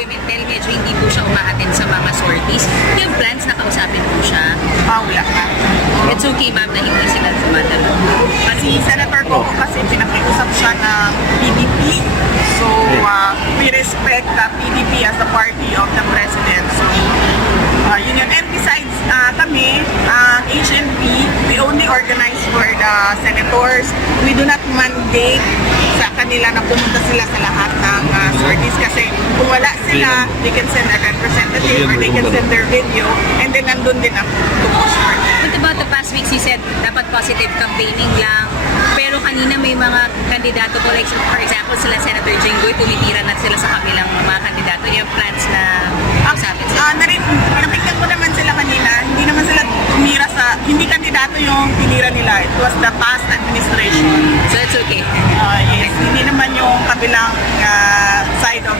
Pimentel, medyo hindi po siya umaattend sa mga sorties. Yung plans, nakausapin po siya. Wala ka. It's okay, ma'am, na hindi sila tumatalo. Kasi Senator Coco kasi pinakiusap siya ng PDP. So, we respect the PDP as the party of the President. So, yun yun. And besides, kami, HNP, we only organize for the senators. We do not mandate sa kanila na pumunta sila sa lahat ng sorties kasi kung wala sila, they can send a representative or they can send their video and then nandun din ako to push for them. What about the past weeks, you said dapat positive campaigning lang. Pero kanina may mga kandidato po, like for example, sila Senator Jinggoy, tumitira na sila sa kabilang mga kandidato. Yung plans na usapin sila. Pinapigyan ko naman sila kanina, hindi naman sila tumira sa, hindi kandidato yung tinira nila. It was the past administration. So it's okay. Yes, hindi naman yung kabilang side of